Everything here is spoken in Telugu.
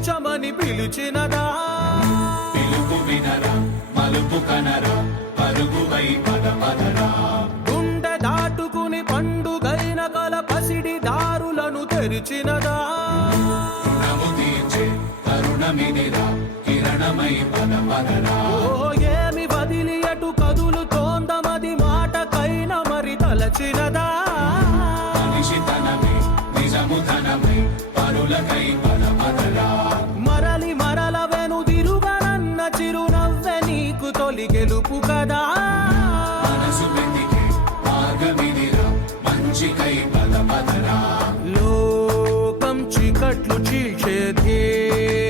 కూర్చమని పిలిచినదా పిలుపు వినరా మలుపు కనరా పరుగువై పద పదరా గుండె దాటుకుని పండుగైన కల పసిడి దారులను తెరిచినదా రుణము తీర్చే తరుణమిదిరా కిరణమై పద పదరా ఓ ఏమి వదిలి అటు కదులుతోందమది మాటకైన మరి తలచినదా మనిషితనమే నిజముధనమై పరులకై పద పదరా మరలి మరల వెనుదిరుగనన్న చిరునవ్వె నీకు తొలి గెలుపు కదా మనసు వెతికే మార్గమిదిరా మంచికై పద పదరా లోకం చీకట్లు చీల్చే ధ్యేయం